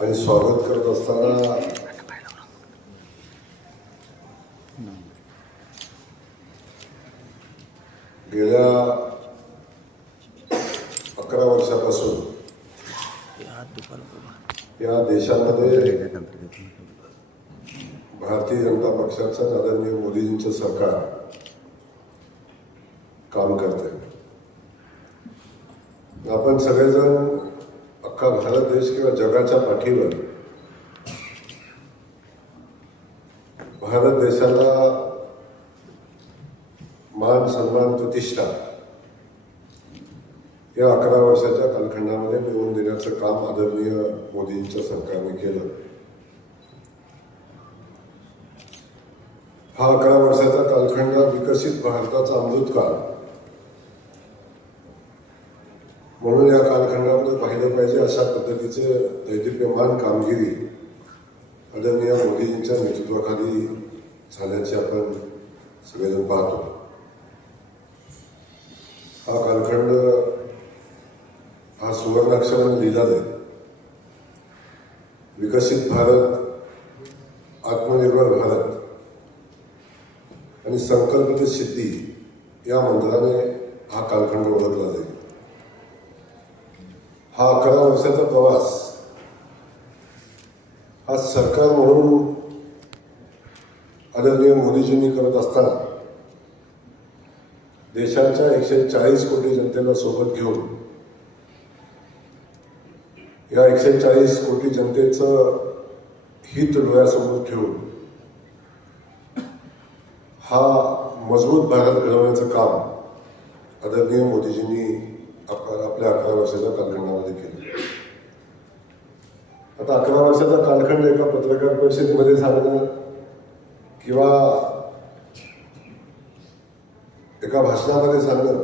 आणि स्वागत करत असताना गेल्या अकरा वर्षापासून या देशामध्ये भारतीय जनता पक्षाचं आदरणीय मोदीजींचं सरकार काम करते आपण सगळेजण अख्खा भारत देश किंवा जगाच्या पाठीवर भारत देशाला मान सन्मान प्रतिष्ठा या अकरा वर्षाच्या कालखंडामध्ये मिळवून देण्याचं काम आदरणीय मोदींच्या सरकारने केलं. हा अकरा वर्षाचा कालखंड विकसित भारताचा अमृतकाळ म्हणून या कालखंडात पाहिलं पाहिजे अशा पद्धतीचे दैदिप्यमान कामगिरी आदरणीय मोदीजींच्या नेतृत्वाखाली झाल्याचे आपण सगळेजण पाहतो. हा कालखंड हा सुवर्णाक्षराने लिहिला जाईल विकसित भारत आत्मनिर्भर भारत आणि संकल्प ते सिद्धी या मंत्राने हा कालखंड ओळखला जाईल. हा अकरा वर्षाचा प्रवास. हा सरकार म्हणून आदरणीय मोदीजींनी करत असताना देशाच्या एकशे चाळीस कोटी जनतेला सोबत घेऊन या एकशे चाळीस कोटी जनतेचं हित डोळ्यासमोर ठेवून हा मजबूत भारत घडवण्याचं काम आदरणीय मोदीजींनी आपल्या अकरा वर्षाच्या कालखंडामध्ये केलं. आता अकरा वर्षाचा कालखंड एका पत्रकार परिषदेमध्ये सांगणं किंवा एका भाषणामध्ये सांगणं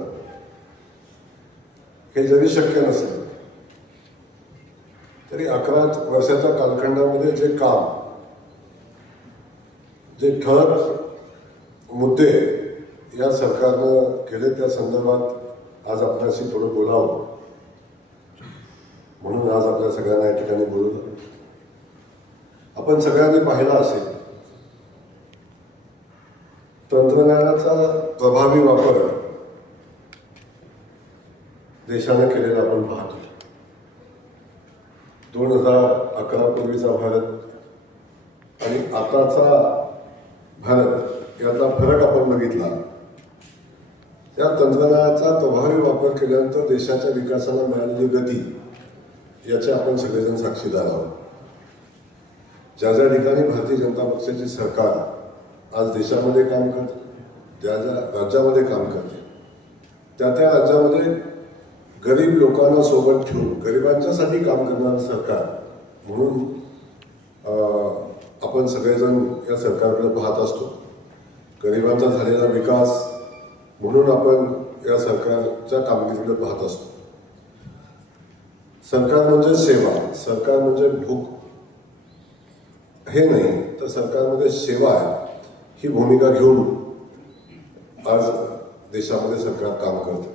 हे जरी शक्य नसेल तरी अकरा वर्षाच्या कालखंडामध्ये जे काम जे ठळक मुद्दे या सरकारनं केले त्या संदर्भात आज आपल्याशी थोडं बोलावं. म्हणून आज आपल्या सगळ्यांना या ठिकाणी बोलवलं. आपण सगळ्यांनी पाहिला असेल तंत्रज्ञानाचा प्रभावी वापर देशाने केलेला आपण पाहतो. दोन हजार अकरा पूर्वीचा भारत आणि आताचा भारत याचा फरक आपण बघितला. त्या तंत्रज्ञानाचा प्रभावी वापर केल्यानंतर देशाच्या विकासाला मिळालेली गती याचे आपण सगळेजण साक्षीदार आहोत. ज्या ज्या ठिकाणी भारतीय जनता पक्षाचे सरकार आज देशामध्ये काम करते ज्या ज्या राज्यामध्ये काम करते त्या त्या राज्यामध्ये गरीब लोकांना सोबत ठेवून गरिबांच्यासाठी काम करणारं सरकार म्हणून आपण सगळेजण या सरकारकडे पाहत असतो. गरिबांचा झालेला विकास म्हणून आपण या सरकारच्या कामगिरीकडे पाहत असतो. सरकार म्हणजे सेवा सरकार म्हणजे भूक. हे नाही तर सरकारमध्ये म्हणजे सेवा आहे ही भूमिका घेऊन आज देशामध्ये सरकार काम करतं.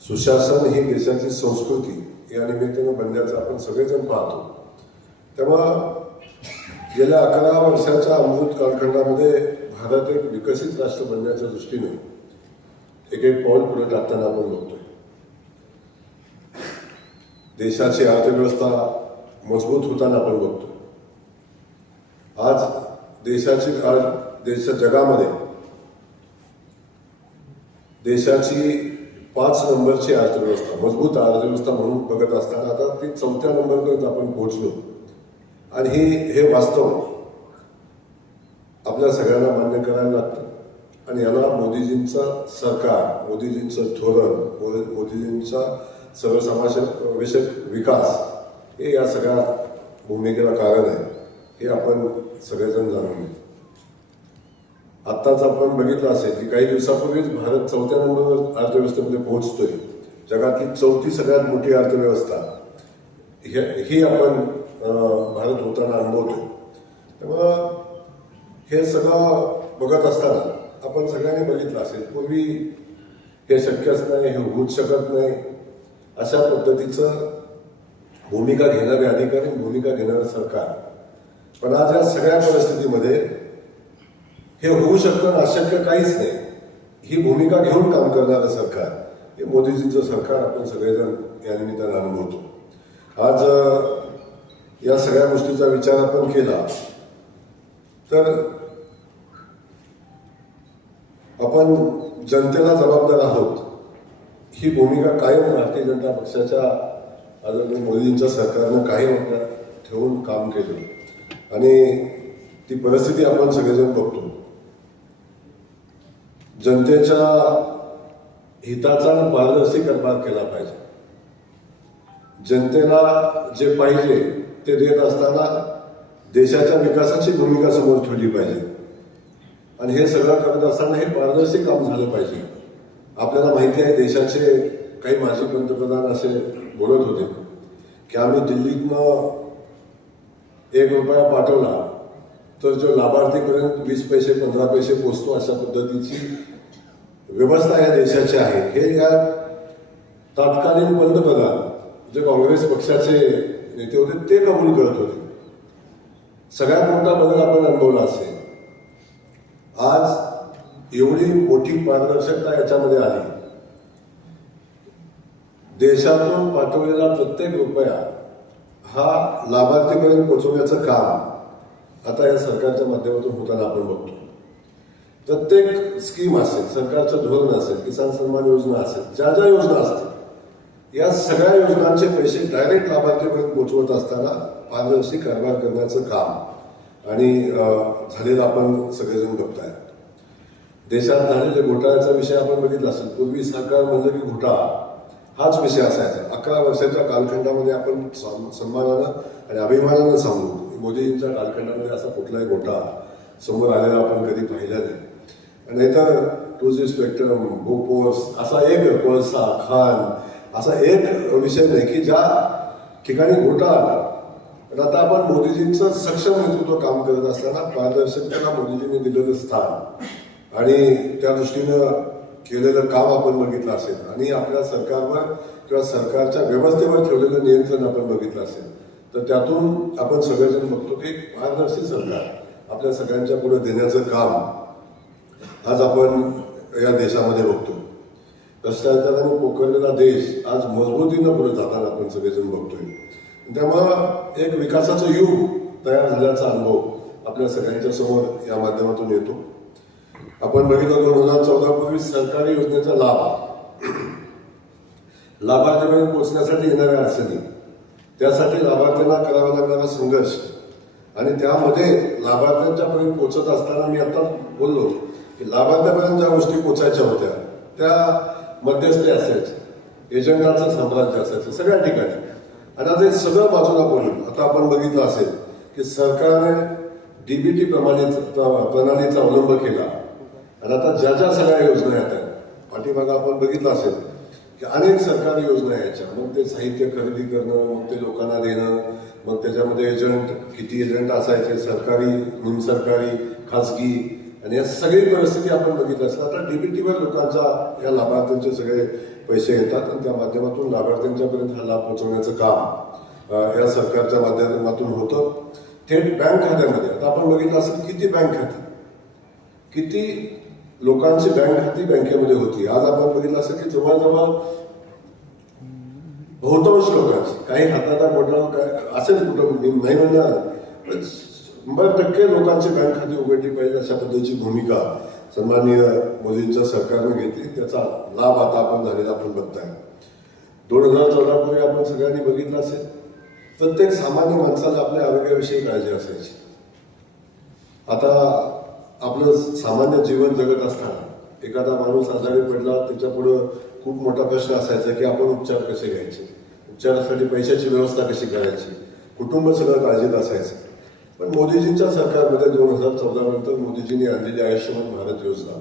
सुशासन ही देशाची संस्कृती या निमित्तानं बनल्याचं आपण सगळेजण पाहतो. तेव्हा गेल्या अकरा वर्षाच्या अमृत कालखंडामध्ये भारत एक विकसित राष्ट्र बनण्याच्या दृष्टीने एक एक पाऊल पुढे टाकताना आपण बघतोय देशाची अर्थव्यवस्था मजबूत होताना आपण बघतो आज देशाची आज देश जगामध्ये देशाची पाच नंबरची अर्थव्यवस्था मजबूत अर्थव्यवस्था म्हणून बघत असताना आता ती चौथ्या नंबरपर्यंत आपण पोहोचलो आणि हे हे वास्तव आपल्या सगळ्यांना मान्य करायला लागतं आणि याला मोदीजींचं सरकार मोदीजींचं धोरण मोदी मोदीजींचा विषयक विकास हे या सगळ्या भूमिकेला कारण आहे. हे आपण सगळेजण जाणून घेऊ. आत्ताच आपण बघितलं असेल की काही दिवसापूर्वीच भारत चौथ्या नंबरवर अर्थव्यवस्थेमध्ये पोहोचतोय. जगातली चौथी सगळ्यात मोठी अर्थव्यवस्था. हे- ही आपण भारत होताना अनुभवतोय. त्यामुळं हे सगळं बघत असताना आपण सगळ्यांनी बघितलं असेल पूर्वी हे शक्यच नाही हे होऊच शकत नाही अशा पद्धतीचं भूमिका घेणारे अधिकारी भूमिका घेणारं सरकार. पण आज या सगळ्या परिस्थितीमध्ये हे होऊ शकतं अशक्य काहीच नाही. ही भूमिका घेऊन काम करणारं सरकार हे मोदीजींचं सरकार आपण सगळेजण या निमित्तानं अनुभवतो. आज या सगळ्या गोष्टीचा विचार आपण केला तर आपण जनतेला जबाबदार आहोत. ही भूमिका कायम भारतीय जनता पक्षाच्या आदरणीय मोदींच्या सरकारनं कायम आपल्या ठेवून काम केलं. आणि ती परिस्थिती आपण सगळेजण बघतो. जनतेच्या हिताचा पारदर्शी कारभार केला पाहिजे. जनतेला जे पाहिजे ते देत असताना देशाच्या विकासाची भूमिका समोर ठेवली पाहिजे. आणि हे सगळं करत असताना हे पारदर्शी काम झालं पाहिजे. आपल्याला माहिती आहे देशाचे काही माजी पंतप्रधान असे बोलत होते की आम्ही दिल्लीतनं एक रुपया पाठवला तर जो लाभार्थीपर्यंत वीस पैसे पंधरा पैसे पोचतो अशा पद्धतीची व्यवस्था या देशाची आहे. हे या तत्कालीन पंतप्रधान जे काँग्रेस पक्षाचे नेते होते ते कबूल करत होते. सगळ्यात मोठा बदल आपण अनुभवला असेल. आज एवढी मोठी पारदर्शकता याच्यामध्ये आली. देशातून पाठवलेला प्रत्येक रुपया हा लाभार्थीपर्यंत पोचवण्याचं काम आता या सरकारच्या माध्यमातून होताना आपण बघतो. प्रत्येक स्कीम असेल सरकारचं धोरण असेल किसान सन्मान योजना असेल ज्या ज्या योजना असतील या सगळ्या योजनांचे पैसे डायरेक्ट लाभार्थीपर्यंत पोहोचवत असताना पारदर्शी कारभार करण्याचं काम आणि झालेलं आपण सगळेजण बघताय देशात झालेल्या घोटाळ्याचा विषय आपण बघितला असेल पूर्वी सरकार म्हणजे की घोटाळा हाच विषय असायचा. अकरा वर्षाच्या कालखंडामध्ये आपण सन्मानानं आणि अभिमानानं सांगू मोदीजींच्या कालखंडामध्ये असा कुठलाही घोटाळा समोर आलेला आपण कधी पाहिला नाही. आणि नाहीतर टू जी स्पेक्ट्रम बोपोस असा एक कोळसा खान असा एक विषय नाही की ज्या ठिकाणी घोटाळा पण आता आपण मोदीजींचं सक्षम नेतृत्व काम करत असताना पारदर्शकतेला मोदीजींनी दिलेलं स्थान आणि त्या दृष्टीनं केलेलं काम आपण बघितलं असेल आणि आपल्या सरकारवर किंवा सरकारच्या व्यवस्थेवर ठेवलेलं नियंत्रण आपण बघितलं असेल. तर त्यातून आपण सगळेजण बघतो की पारदर्शी सरकार आपल्या सगळ्यांच्या पुढे देण्याचं काम आज आपण या देशामध्ये बघतो. भ्रष्टाचाराने पोखरलेला देश आज मजबूतीनं पुढे जाताना आपण सगळेजण बघतोय. त्यामुळं एक विकासाचं युग तयार झाल्याचा अनुभव आपल्या सगळ्यांच्या समोर या माध्यमातून येतो. आपण बघितलं दोन हजार चौदा पूर्वी सरकारी योजनेचा लाभ. लाभार्थ्यापर्यंत पोहोचण्यासाठी येणाऱ्या अडचणी. त्यासाठी लाभार्थ्यांना करावा लागणारा संघर्ष. आणि त्यामध्ये लाभार्थ्यांच्यापर्यंत पोहोचत असताना मी आता बोललो की लाभार्थ्यापर्यंत ज्या गोष्टी पोचायच्या होत्या त्या मध्यस्थी असायच्या. एजंटाचं साम्राज्य असायचं सगळ्या ठिकाणी. आणि आता हे सगळं बाजूला पडलं आता आपण बघितलं असेल की सरकारने डीबीटी प्रमाणे प्रणालीचा अवलंब केला. आणि आता ज्या ज्या सगळ्या योजना येतात पाठीमागं आपण बघितलं असेल की अनेक सरकारी योजना यायच्या. मग ते साहित्य खरेदी करणं मग ते लोकांना देणं मग त्याच्यामध्ये एजंट किती एजंट असायचे सरकारी निमसरकारी खाजगी आणि या सगळी परिस्थिती आपण बघितली असेल. आता डीबीटीवर लोकांचा या लाभार्थ्यांचे सगळे पैसे येतात आणि त्या माध्यमातून लाभार्थ्यांच्यापर्यंत हा लाभ पोहोचवण्याचं काम या सरकारच्या माध्यमातून होतं. थेट बँक खात्यामध्ये आता आपण बघितलं असेल किती बँक खाती. किती लोकांची बँक खाती बँकेमध्ये होती. आज आपण बघितलं असेल की जवळजवळ बहुतांश लोकांची काही हाताचा बोटा काय असेल कुठं नाही म्हणणार. शंभर टक्के लोकांची बँक खाती उघडली पाहिजे अशा पद्धतीची भूमिका सन्माननीय मोदींच्या सरकारने घेतली. त्याचा लाभ आता आपण झालेला आपण बघताय. दोन हजार चौदापूर्वी आपण सगळ्यांनी बघितलं असेल प्रत्येक सामान्य माणसाला आपल्या आरोग्याविषयी काळजी असायची. आता आपलं सामान्य जीवन जगत असताना एखादा माणूस आजारी पडला त्याच्यापुढं खूप मोठा प्रश्न असायचा की आपण उपचार कसे घ्यायचे? उपचारासाठी पैशाची व्यवस्था कशी करायची? कुटुंब सगळं काळजीत असायचं. पण मोदीजींच्या सरकारमध्ये दोन हजार चौदा नंतर मोदीजींनी आणलेली आयुष्यमान भारत योजना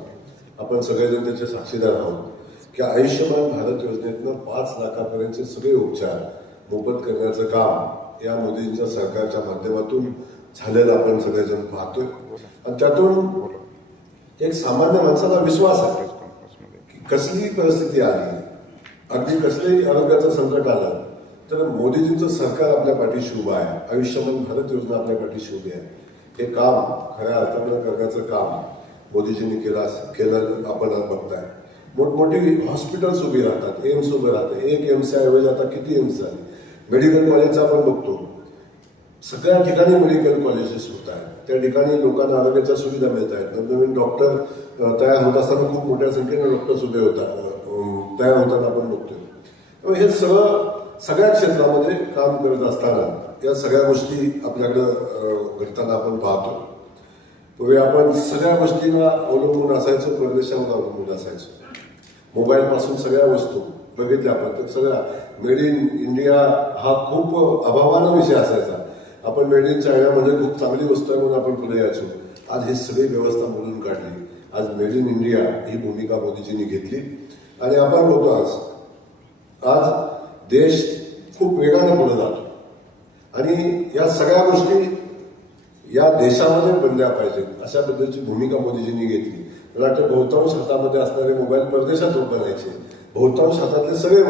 आपण सगळेजण त्याचे साक्षीदार आहोत की आयुष्यमान भारत योजनेतनं पाच लाखापर्यंतचे सगळे उपचार मोफत करण्याचं काम या मोदीजींच्या सरकारच्या माध्यमातून झालेलं आपण सगळेजण पाहतोय. आणि त्यातून एक सामान्य माणसाला विश्वास आहे की कसलीही परिस्थिती आली अगदी कसलंही आरोग्याचं संकट आलं तर मोदीजींचं सरकार आपल्या पाठीशी उभं आहे. आयुष्यमान भारत योजना आपल्या पाठीशी उभी आहे. हे काम खऱ्या अर्थानं करण्याचं काम मोदीजींनी केलं केलं आपण बघताय. मोठमोठी हॉस्पिटल्स उभी राहतात. एम्स उभे राहतात एक एम्सच्या ऐवजी आता किती एम्स आहे मेडिकल कॉलेजचा आपण बघतो. सगळ्या ठिकाणी मेडिकल कॉलेजेस होत आहेत. त्या ठिकाणी लोकांना आरोग्याच्या सुविधा मिळत आहेत. नवनवीन डॉक्टर तयार होत असताना खूप मोठ्या संख्येने डॉक्टर्स उभे होतात. तयार होताना आपण बघतोय. हे सगळं सगळ्या क्षेत्रामध्ये काम करत असताना या सगळ्या गोष्टी आपल्याकडं घडताना आपण पाहतो. पूर्वी आपण सगळ्या गोष्टींना अवलंबून असायचो परदेशावर अवलंबून असायचो. मोबाईलपासून सगळ्या वस्तू बघितल्या आपण. तर सगळ्या मेड इन इंडिया हा खूप अभावानं विषय असायचा. आपण मेड इन चायनामध्ये म्हणजे खूप चांगली वस्तू आहे म्हणून आपण पुढे यायचो. आज ही सगळी व्यवस्था बोलून काढली. आज मेड इन इंडिया ही भूमिका मोदीजींनी घेतली. आणि आपण बघतो आज. आज देश खूप वेगाने पुढे जातो. आणि या सगळ्या गोष्टी या देशामध्ये बनल्या पाहिजेत. अशा पद्धतीची भूमिका मोदीजींनी घेतली. मला वाटतं बहुतांश हातामध्ये असणारे मोबाईल परदेशात बनायचे बहुतांश हातातले सगळे